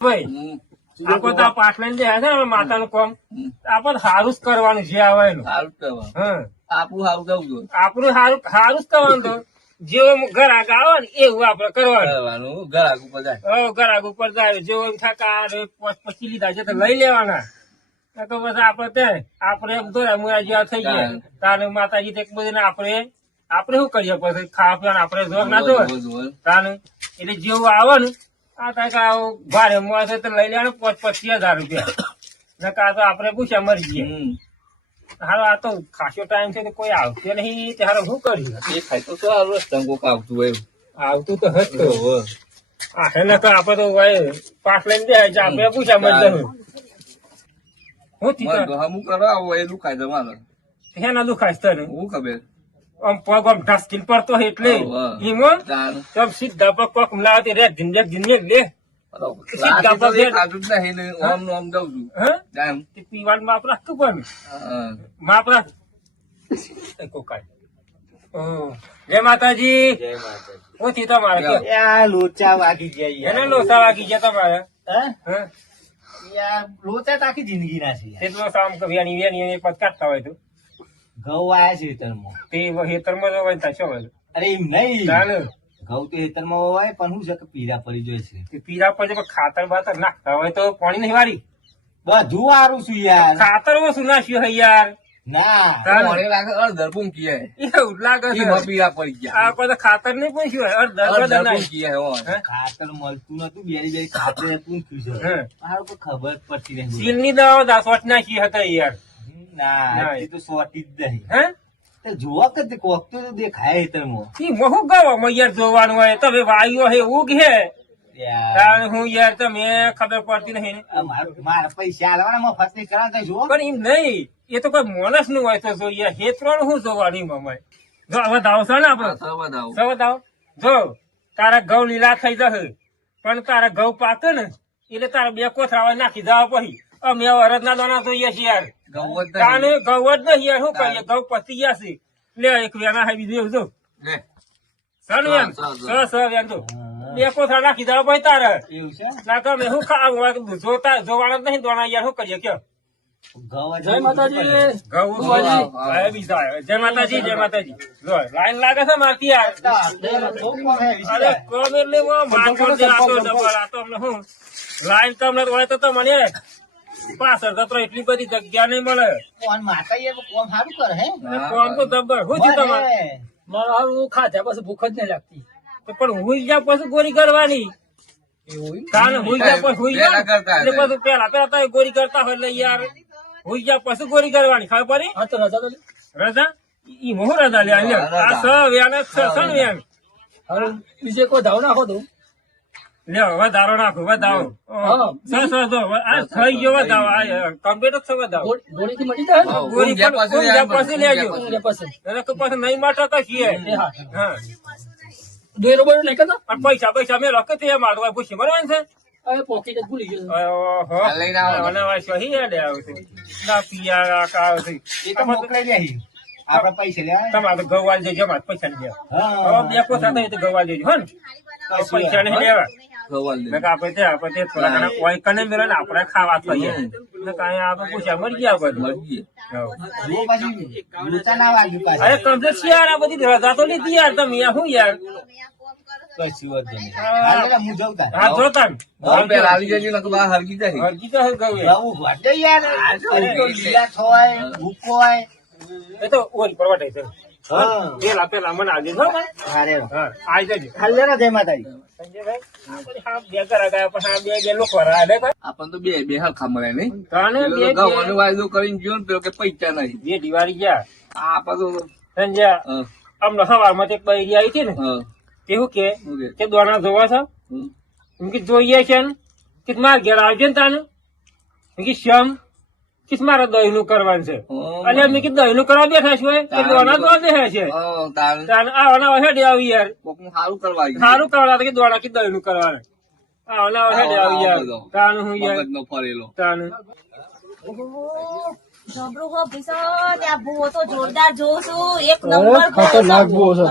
ભાઈ. આપણે તો આ પાટલાને જે છે ને માતાનું કોમ. આપણે સારું જ કરવાનું જે આવે એનું સારું કરવાનું. આપણું સારું. આપણું સારું સારું જ કરવાનું તો જેવો ઘર આગળ આવે ને એવું આપડે કરવાનું. ઘર ઉપર જાય. ઘર આગળ ઉપર જાય જેવો એમ થાય કે આ રે પોચ- પછી લીધા છે તો લઈ લેવાના તો પછી આપડે તે આપણે એમ તો મુયા જેવા થઈ ગયા તારે માતાજી તે બધું આપણે આપણે શું કરીએ પછી ખાવા પીવાનું આપડે જોર ના જોવે જોર. તાને એટલે જેવું આવે ને આ આવું ભારે મળશે તો લઈ લેવાનું પાંચ પચીસ હજાર રૂપિયા. નકા તો આપણે પૂછ્યા મરી ગયા. હમ. હારો આ તો ખાસો ટાઈમ છે તો કોઈ આવશે નહીં. ત્યારે શું કર્યું? એ ખાય તો સારું રસ્તા કોક આવતું હોય આવતું તો હતું ઓહો. આ એને તો આપણે તો ભાઈ પાસ લઈને જાય છે આપણે પૂછ્યા મરી જવું હું તીતા હમું કરવા એ દુખાય તમારે હેના દુખાય છે તને? હું ખબર? આમ પગ આમ ઢસકીને પડતો હોય એટલે એમાં તમ સીધા પગ પગ લાવતી રે લે. સીધા તો પગે. ને ઓમ ઓમ જાઉં છું. હા? પીવાનું માપ રાખતું પણ. માપ રાખ. એ જય માતાજી. જય માતાજી. તમારે? લોચા વાગી ગયા યાર. એને લોચા વાગી ગયા તમારે? હે? લોચા તો આખી જિંદગી ના છે એટલો સામ કે વેણી વેણી પદ કાઢતા હોય તો. ઘઉં આયા છે હેતરમાં તે હેતરમાં જો વનતા છો અરે એમ નહીં. ચાલે. ઘઉં તો હેતરમાં વવાય પણ શું છે કે પીરા પડી જાય છે. તે પીરા પર જે ખાતર બાતર નાખતા હોય તો પાણી નહીં વાળી. બધું સારું છું યાર. ખાતર શું નાખ્યું હોય યાર. ના. મને લાગે અડધર પૂંકી હે. એવું લાગે છે. એમાં પડી ગયા. આ કોઈ ખાતર નહીં પૂછ્યું હોય અડધર પૂંકી હે, ખાતર મળતું નતું બેરી બેરી ખાતર હતું છે. હે. મારું ખબર પડતી નહીં. સીલની દવા દાસવટ નાખી હતા યાર. ના ના. એ તો સોટી જ નહીં. હે? તે જોવા કે તે તો દેખાય હેતરમાં ઈ મહુ યાર જોવાનું હોય? તમે વાયુ હે ઉગ હે? યાર હું યાર તમે ખબર પડતી નહીં મારું- મારા પૈસા આલવાના મફત નહીં કરાવતા જુઓ પણ એમ નહીં. એ તો કોઈ માણસનું હોય તો જોઈએ હેતરણ શું જોવાનું મમાય જો હવે દાવ છે ને આપડે થવા દાવ. સૌ દાવ જો તારા ઘઉં લીલા થઈ જશે. પણ તારા ઘઉં પાકે ને એટલે તારા બે કોથરાવા નાખી જવા પછી. અમે અરદ ના દાણા જોઈએ છીએ યાર. ગૌ જ નહીં. જ નહીં યાર શું કરીએ? ગૌ પતી ગયા છે. લે એક વેના હે બીજું જો. લે. સન સ, સ, સ સ વેન તો બે કોથળા નાખી જવા ભાઈ તારે. એવું છે ના ગમે શું ખાવું જોતા જોવાના જ નહીં દોણા યાર શું કરીએ? કયો? જય માતાજી. જય માતાજી જય માતાજી. લાઈન લાગે છે મારતી યાર. અરે કોમ એટલે અમને લાઈન તમને હોય તો તો મને. પાછળ તો એટલી બધી જગ્યા નહીં મળે. કોણ માતા યાર કોમ સારું કરે હે. કોમ તો જબર શું થયું તમારે. મારે હારું ખાધા પછી ભૂખ જ નહીં લાગતી. પણ હું જ્યાં પછી ગોળી કરવાની. કાન હુઈ ગયા પછી હુઈ ગયા? કરતા પછી પેલા પેલા તો ગોળી કરતા હોય એટલે યાર. હું ગયા પછી ગોળી કરવાની ખબર પડી? હા રજા તો લે. રજા? ઈ મોહ રજા લે આ સ વ્યાન છે, સણ વ્યાન. બીજે કોઈ ધાવ નાખો તો લ્યો વધારો નાખો વધાવો હા. સ સ સ આ થઈ ગયો વધાવો આ કમ્પ્યુટર છે વધાવો ગોળી- મટી જાય? લેજો. એટલે કે પછી નહીં માટે હા. કરતા? પણ પૈસા પૈસા મેં લખે તે મારું પૂછી બરાબર છે? પોકેટ જ ભૂલી ગયો લઈને આવો. મને વાંચ સહી યાદ આવે ના પિયા કા આવે એ તો મોકલાઈ દે અહીં. આપડે પૈસા લેવાય તમારે તો ગવાલ જેજો મારે પૈસા. હા. બે કોથા તો ગવાલ જેજો હો ને. પૈસા નહીં લેવા. ગૌવાલ દે. આપણે તે આપણે તે થોડા ઘણા ઓય કને મેલે ને આપણે ખાવા થઈએ અહીંયા આપણે પૂછ્યા મરી ગયા બધું મળી ગયા. ના. અરે આ બધી રજા તો લીધી યાર તમે શું યાર કશું જ નહીં. હાલ હું જાઉં તાર. હા જોતા ને. હવે પેલા આવી જજો નકર બહાર હરગી જાય. હરજી તો હર ગયું વાટે યાર. આ તો લીલા છોય, ભૂકો હોય. એ તો ઓન પરવટે છે. હા. પેલા પેલા મને આજે હો હારે. હા આઈ જજો. હાલ લેના જય માતાજી. તો બે બે હરખા મળે નહીં. તો ગૌવાનો વાયદો કરીને ગયો ને કે પૈસા નહીં. બે દિવાળી ગયા. આ આપણે તો સંજય અમને સવારમાં તે એક બૈરી આવી હતી ને તે શું કે? કે? દોણા જોવા છો. એમ કે જોઈએ છે ને કે મારા ઘેર આવજે ને તાને એમ કે શ્યામ મારે દહીં નું કરવાનું છે? અને એમ કે દહીં નું કરવા બેઠા છો કે દોણા જોવા બેઠા છે. આવના તાને હેડે આવી યાર. સારું કરવા સારું કરવા કે દોણા કે દહીં નું કરવાનું. આવના હેડે આવી યાર. બધો. હું યાર. ફરેલો. તાને. જબરું ભીસો ત્યાં ભૂવો તો જોરદાર જોઉં છું. એક નંબર ખતરનાક ભૂવો છે.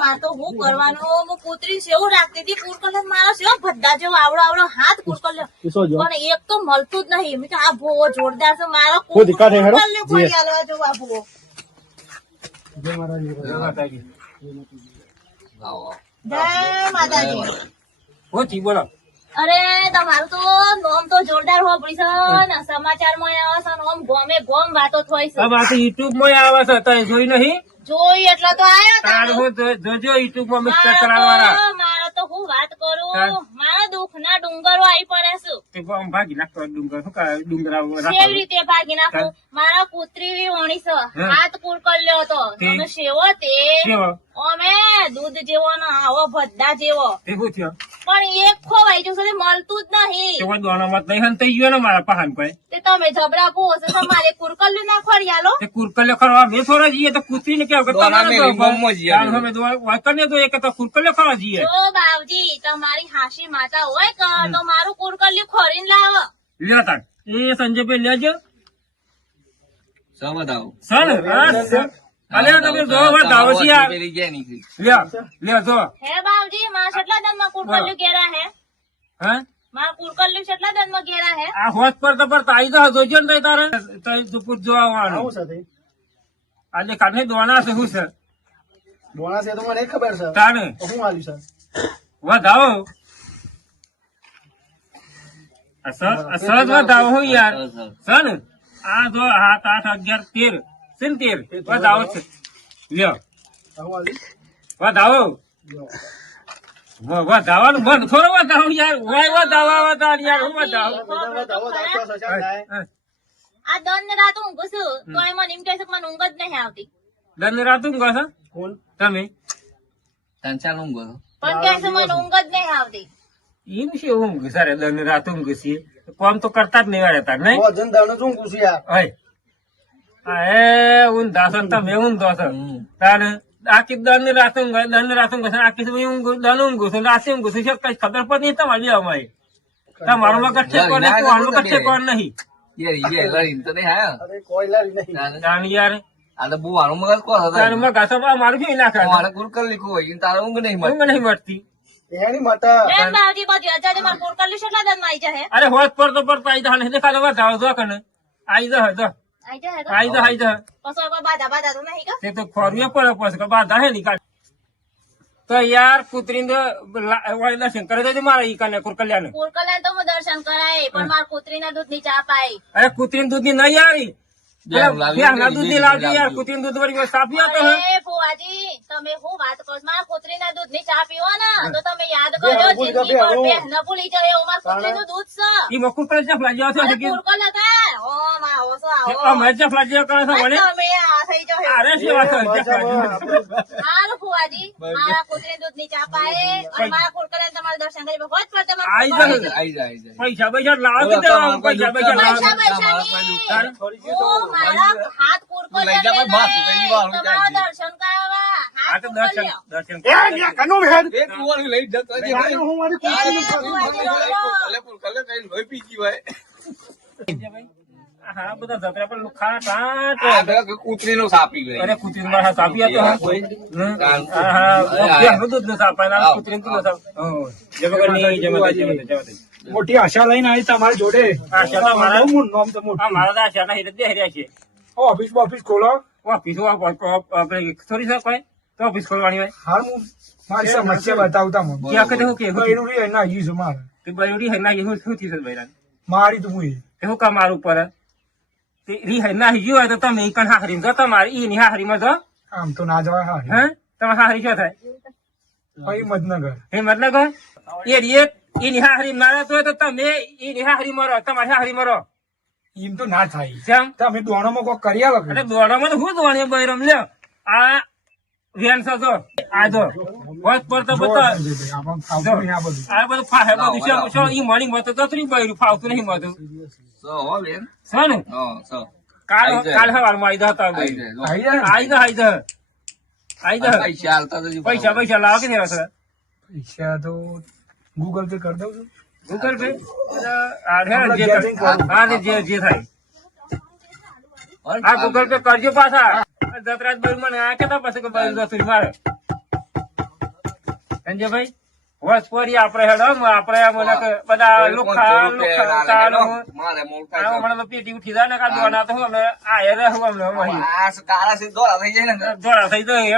મારે તો હું કરવાનું હું કૂતરી સેવું રાખતી હતી કુરકલ મારો સેવો ભદ્દા જેવો આવડો આવડો હાથ કુરકલ પણ એક તો મળતું જ નહીં. આ ભૂવો જોરદાર છે મારો કોઈ ને ફરી આલવા આ ભૂવો. જય માતાજી. જય બોલો. અરે તમારું તો નોમ તો જોરદાર હો પડી છે સમાચાર સમાચારમાં આવે છે નોમ ગોમે ગોમ વાતો થઈ છે. યુટ્યુબમાં આવે છે જોઈ નહીં? જોઈ એટલે તો આયા તાર જોજો યુટ્યુબમાં તો હું વાત કરું? મારા દુઃખ ના ડુંગરો આવી પડે છે. ભાગી નાખતો ડુંગર. શું કરે કેવી રીતે ભાગી નાખું? મારા પુત્રી બી વણી છે. હાથ કુર કર્યો હતો તમે સેવો તે? અમે દૂધ જેવો ને આવો ભદ્દા જેવો. તે શું થયો? પણ એક ખોવાઈ જશે તે મળતું જ નહીં. કોઈ દોણામાં નહીં હંતાઈ ગયો ને મારા પહાન તે તમે જબરા કો છો તમારે કુરકલ ના ખોરી આલો તે કુરકલે ખરવા બે થોડા જઈએ તો કૂતરી ને કેવું કે તમારે મેલી જઈએ. તાર સામે દોણા તો એક તો કુરકલે ખરવા જઈએ બાવજી તમારી હાશી માતા હોય કે તો મારું કુરકલ્યું ખોરીને લાવો. લ્યો તાર એ સંજયભાઈ લેજો સમજ આવો. સર હા અલે તમે જો હવે દાવો છે પેલી ગયા નીકળી. લ્યો લ્યો જો. હે બાવજી મારા કેટલા દનમાં કુરકલ્યું ઘેરા હે? હા? મારા કુરકલ્યું કેટલા દનમાં કેરા હે? આ હોત પર તો પર તાઈ તો જોજો ને તારે. તઈ દુપુર જોવા આવવાનું. આવું છે આજે કાને દોણા છે શું છે. દોણા છે તો મને ખબર છે. તાને શું આવ્યું છે? વધાવો સહજ વધાવો હું યાર. સન? આ જો સાત આઠ અગિયાર તેર. સિત્તેર તેર? વધાવો છે. લ્યો. વધાવો વધાવાનું બંધ થોડો વધાવો યાર. વાય વધાવા વધાવ યાર. હું વધાવો. આ દન રાત ઊંઘો છું. તો એ મને એમ કહે મને ઊંઘ જ નહીં આવતી. દંડ રાત ઊંઘો છો? કોણ? તમે? ત્રણ ચાર ઊંઘો છો. પણ કહે છે મને ઊંઘ જ નહીં આવતી. એમ છે ઊંઘ સારે દંડ રાત ઊંઘ છે કોમ તો કરતા જ નહીં? રહેતા નહીં ભજન દાણું શું પૂછ્યું યાર હોય આ એ ઊંધા છો ને તમે ઊંધો છો તારે આખી દંડ રાત ઊંઘ દંડ રાત ઊંઘ છે આખી સમય ઊંઘ દંડ ઊંઘ છું રાતે ઊંઘ છું કઈ ખબર પડતી નહીં તમારી અમારી. તમારું મગજ છે. કોને કોનું મગજ છે કોણ નહીં? યે, યે, લડીને તો નહીં આયા. અરે કોઈ લારી નહીં. તારે- યાર આ બહુ મારું મગજ કોણ હતા તારું મગજ છે મારું બી નાખે મારે ગુરકલ લીખું હોય ને તારે ઊંઘ નહીં ઊંઘ નહીં મળતી. એની માતા એમ બાવજી બધી માર મારા કુરકલ્યું કેટલા દન માઈ જાય અરે હોત પર તો પર આઈ જા ને. ખાલી વધાવો જો કને. આઈ જા જો. આવી જાય તો આઈ જા આઈ જા પછી કોઈ બાધા બાધા તો નહીં કા? તે તો ખોરીએ પર પછી કે બાધા હે નીકાળ તો યાર કુતરી દર્શન કરે તો મારા ઈ કને કુરકલ્યાને કુરકલ્યાને તો હું દર્શન કરાય પણ મારા કુતરીના દૂધની ચા પાઈ. અરે કુતરીને દૂધની નહીં આવી? લાવજે યાર. દૂધ વળી હે? અરે ફુવાજી તમે હું વાત કરો છો? મારા કુતરીના દૂધની ચા પીવો ને તો તમે યાદ કરજો ભૂલી જાઓ, જિંદગી બે ભર ન ભૂલી જાય એવું મારા કુતરીનું દૂધ છે. ઈ મકુર છે ઓ માં આવો છો આવો કરે છે તમે આ થઈ જાઓ અરે છે મજામાં લાગ્યો ફુવાજી મારા કુતરી ચા પાય અને મારા કુરકલ્યાને તમારે દર્શન કરી હોત પર તમે આઈ જા આઈ જાય, આઈ જાય. પૈસા પૈસા લાવો કે બોલો, પૈસા પૈસા પૈસા પૈસા ઓ, મારા હાથ કુરકલ લઈ જા બસ, બસ, કઈ દી વાળું દર્શન કરાવવા. હાથ દર્શન દર્શન એ કનું એક કુંવારું લઈ જતો રહેજે, હું મારી એ, કુતરીનું ફુવાજી કરું. લોકો. કલે કઈ લોહી પી ગયું હોય. હા બધા જતરા પર ટાટ સાપી. અરે કુતરી સાપી હતો. હા હા હા. દૂધનું કુતરી સાપ હં. મોટી આશા લઈને આવી તમારી જોડે. આ શાળા મારા નવું નામ તો મોટું. મારા તો આ શાળા હિરત બેહી છે. ઓફિસ ઓફિસ ખોલો. ઓફિસ આપણે થોડી છે કોઈ? તો ઓફિસ ખોલવાની હોય. હાલ હું મારી સમસ્યા બતાવતા હું. ત્યાં કદે હું કે હું એના છે મારે. તે બયુડી એના ના હું શું થયું મારી તો હું એ. હું કામ મારું પર રી હે ના હી હોય તો તમે કણ હાખરી જો તમારે ઈ ની હાહરીમાં જો. આમ તો ના જવાય હા હે? તમે હાખરી ક્યાં થાય? હિંમતનગર હિંમતનગર એ મતલબ એ રી ઈ ની હાહરી મારે તો તો તમે ઈ ની હાખરી મરો તમારી હાખરી મરો એમ તો ના થાય. જેમ તમે દોણોમાં કોક કરી આવો એટલે દોણો માં તો હું દોણી બૈરમ લ્યો? આ વેન છો જો આ જો હોત પર તો બધું આ બધું. ફાહે બધું શું શું ઈ મળી મતો તો ત્રી બૈરું ફાવતું નહીં મતું સો, હો, બેન. છે ને? સો. કાલ કાલ હવારમાં આવી જતા આઈ જાય, લો. આવી જાય ને? આઈ જા આઈ જા આઈ જા પૈસા હાલતા જજો. પૈસા પૈસા લાવો કે નહીં સર પૈસા તો ગૂગલ પે કરી દઉં છું. ગૂગલ પે આ જે હા જે જે થાય. આ ગૂગલ પે કરજો પાછા. દતરાજ ભાઈ મને આ કેતા પાસે કે ભાઈ દસ મારે. સંજયભાઈ વર્ષ પડી આપડે હેડો આપડે બધા લુખા લુખા તો પેટી ઉઠી જાય ને કાં દોના તો હું અમને આ હેરે હું અમને આ થઈ જાય ને જોડા થઈ જાય.